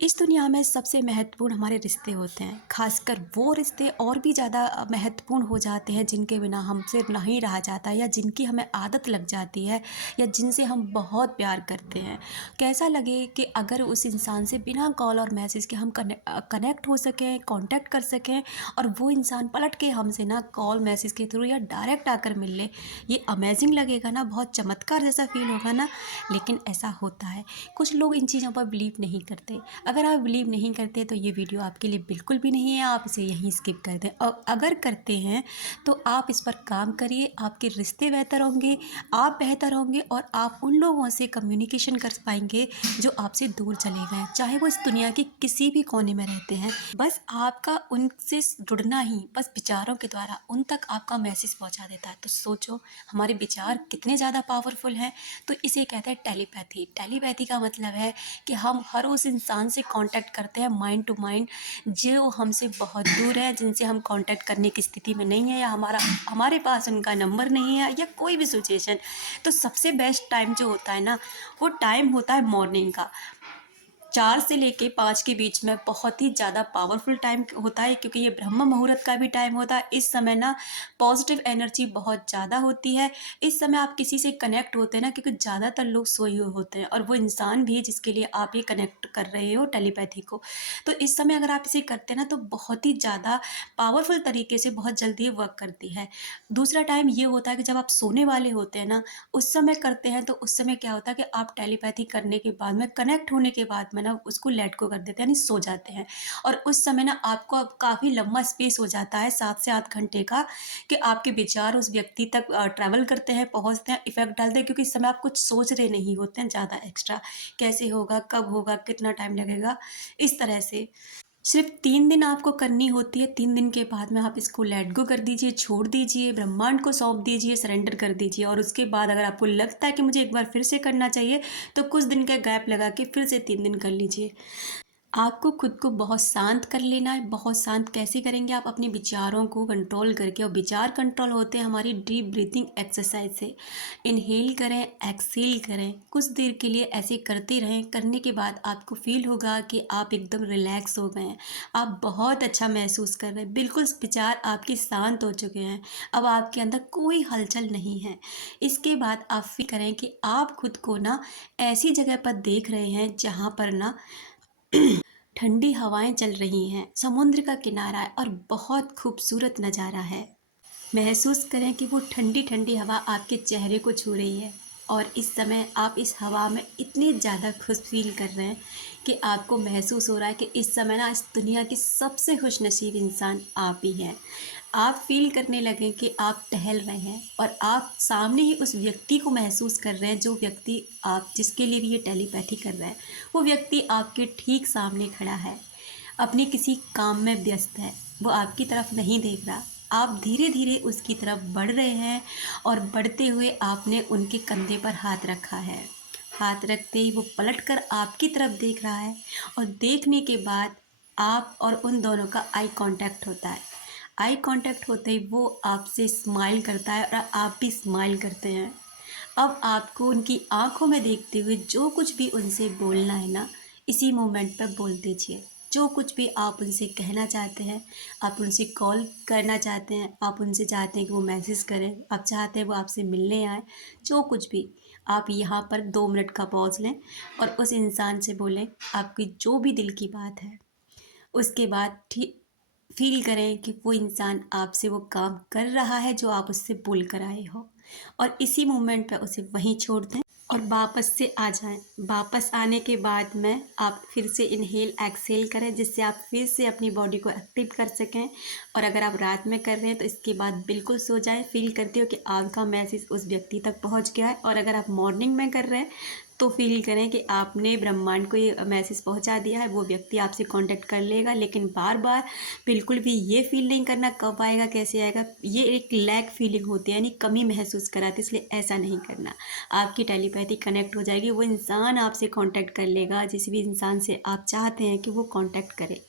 इस दुनिया में सबसे महत्वपूर्ण हमारे रिश्ते होते हैं, खासकर वो रिश्ते और भी ज़्यादा महत्वपूर्ण हो जाते हैं जिनके बिना हमसे नहीं रहा जाता या जिनकी हमें आदत लग जाती है या जिनसे हम बहुत प्यार करते हैं। कैसा लगे कि अगर उस इंसान से बिना कॉल और मैसेज के हम कनेक्ट हो सकें, कांटेक्ट कर सकें और वो इंसान पलट के हमसे ना कॉल मैसेज के थ्रू या डायरेक्ट आकर मिल ले। ये अमेजिंग लगेगा ना, बहुत चमत्कार जैसा फील होगा ना। लेकिन ऐसा होता है, कुछ लोग इन चीज़ों पर बिलीव नहीं करते। अगर आप बिलीव नहीं करते तो ये वीडियो आपके लिए बिल्कुल भी नहीं है, आप इसे यहीं स्किप कर दें। और अगर करते हैं तो आप इस पर काम करिए, आपके रिश्ते बेहतर होंगे, आप बेहतर होंगे और आप उन लोगों से कम्युनिकेशन कर पाएंगे जो आपसे दूर चले गए, चाहे वो इस दुनिया के किसी भी कोने में रहते हैं। बस आपका उनसे जुड़ना ही बस विचारों के द्वारा उन तक आपका मैसेज पहुंचा देता है। तो सोचो हमारे विचार कितने ज़्यादा पावरफुल हैं। तो इसे कहते हैं टेलीपैथी। टेलीपैथी का मतलब है कि हम हर उस इंसान से कांटेक्ट करते हैं माइंड टू माइंड, जो हमसे बहुत दूर है, जिनसे हम कांटेक्ट करने की स्थिति में नहीं है या हमारे पास उनका नंबर नहीं है या कोई भी सिचुएशन। तो सबसे बेस्ट टाइम जो होता है ना, वो टाइम होता है मॉर्निंग का। 4 से लेके 5 के बीच में बहुत ही ज़्यादा पावरफुल टाइम होता है, क्योंकि ये ब्रह्म मुहूर्त का भी टाइम होता है। इस समय ना पॉजिटिव एनर्जी बहुत ज़्यादा होती है। इस समय आप किसी से कनेक्ट होते हैं ना, क्योंकि ज़्यादातर लोग सोए हुए होते हैं और वो इंसान भी जिसके लिए आप ये कनेक्ट कर रहे हो टेलीपैथी को। तो इस समय अगर आप इसे करते हैं ना तो बहुत ही ज़्यादा पावरफुल तरीके से बहुत जल्दी ये वर्क करती है। दूसरा टाइम ये होता है कि जब आप सोने वाले होते हैं ना, उस समय करते हैं तो उस समय क्या होता है कि आप टेलीपैथी करने के बाद में, कनेक्ट होने के बाद में ना उसको लेट को कर देते हैं, यानी सो जाते हैं। और उस समय ना आपको अब काफ़ी लंबा स्पेस हो जाता है, 7 से 8 घंटे का, कि आपके विचार उस व्यक्ति तक ट्रैवल करते हैं, पहुंचते हैं, इफेक्ट डालते हैं, क्योंकि इस समय आप कुछ सोच रहे नहीं होते हैं ज़्यादा एक्स्ट्रा, कैसे होगा, कब होगा, कितना टाइम लगेगा, इस तरह से। सिर्फ 3 दिन आपको करनी होती है। 3 दिन के बाद में आप इसको लेट गो कर दीजिए, छोड़ दीजिए, ब्रह्मांड को सौंप दीजिए, सरेंडर कर दीजिए। और उसके बाद अगर आपको लगता है कि मुझे एक बार फिर से करना चाहिए, तो कुछ दिन का गैप लगा के फिर से 3 दिन कर लीजिए। आपको खुद को बहुत शांत कर लेना है। बहुत शांत कैसे करेंगे? आप अपने विचारों को कंट्रोल करके, और विचार कंट्रोल होते हैं हमारी डीप ब्रीथिंग एक्सरसाइज से। इनहेल करें, एक्सहेल करें, कुछ देर के लिए ऐसे करते रहें। करने के बाद आपको फील होगा कि आप एकदम रिलैक्स हो गए हैं, आप बहुत अच्छा महसूस कर रहे हैं, बिल्कुल विचार आपके शांत हो चुके हैं, अब आपके अंदर कोई हलचल नहीं है। इसके बाद आप फील करें कि आप खुद को ना ऐसी जगह पर देख रहे हैं जहाँ पर ना ठंडी हवाएं चल रही हैं, समुद्र का किनारा है और बहुत खूबसूरत नज़ारा है। महसूस करें कि वो ठंडी ठंडी हवा आपके चेहरे को छू रही है और इस समय आप इस हवा में इतने ज़्यादा खुश फील कर रहे हैं कि आपको महसूस हो रहा है कि इस समय ना इस दुनिया की सबसे खुशनसीब इंसान आप ही हैं। आप फील करने लगें कि आप टहल रहे हैं और आप सामने ही उस व्यक्ति को महसूस कर रहे हैं, जो व्यक्ति आप जिसके लिए भी ये टेलीपैथी कर रहे हैं, वो व्यक्ति आपके ठीक सामने खड़ा है, अपने किसी काम में व्यस्त है, वो आपकी तरफ नहीं देख रहा। आप धीरे धीरे उसकी तरफ बढ़ रहे हैं और बढ़ते हुए आपने उनके कंधे पर हाथ रखा है। हाथ रखते ही वो पलटकर आपकी तरफ देख रहा है और देखने के बाद आप और उन दोनों का आई कांटेक्ट होता है। आई कांटेक्ट होते ही वो आपसे स्माइल करता है और आप भी स्माइल करते हैं। अब आपको उनकी आंखों में देखते हुए जो कुछ भी उनसे बोलना है ना, इसी मोमेंट पर बोल दीजिए। जो कुछ भी आप उनसे कहना चाहते हैं, आप उनसे कॉल करना चाहते हैं, आप उनसे चाहते हैं कि वो मैसेज करें, आप चाहते हैं वो आपसे मिलने आए, जो कुछ भी, आप यहाँ पर 2 मिनट का पॉज लें और उस इंसान से बोलें आपकी जो भी दिल की बात है। उसके बाद ठीक फील करें कि वो इंसान आपसे वो काम कर रहा है जो आप उससे बोल कर आए हो, और इसी मोमेंट पे उसे वहीं छोड़ दें और वापस से आ जाएं। वापस आने के बाद में आप फिर से इनहेल एक्सहेल करें, जिससे आप फिर से अपनी बॉडी को एक्टिव कर सकें। और अगर आप रात में कर रहे हैं तो इसके बाद बिल्कुल सो जाएं। फील करते हो कि आपका मैसेज उस व्यक्ति तक पहुंच गया है। और अगर आप मॉर्निंग में कर रहे हैं तो फील करें कि आपने ब्रह्मांड को ये मैसेज पहुंचा दिया है। वो व्यक्ति आपसे कांटेक्ट कर लेगा, लेकिन बार बार बिल्कुल भी ये फील नहीं करना कब आएगा, कैसे आएगा। ये एक लैक फीलिंग होती है, यानी कमी महसूस कराती है, इसलिए ऐसा नहीं करना। आपकी टेलीपैथी कनेक्ट हो जाएगी, वो इंसान आपसे कांटेक्ट कर लेगा जिस भी इंसान से आप चाहते हैं कि वो कांटेक्ट करे।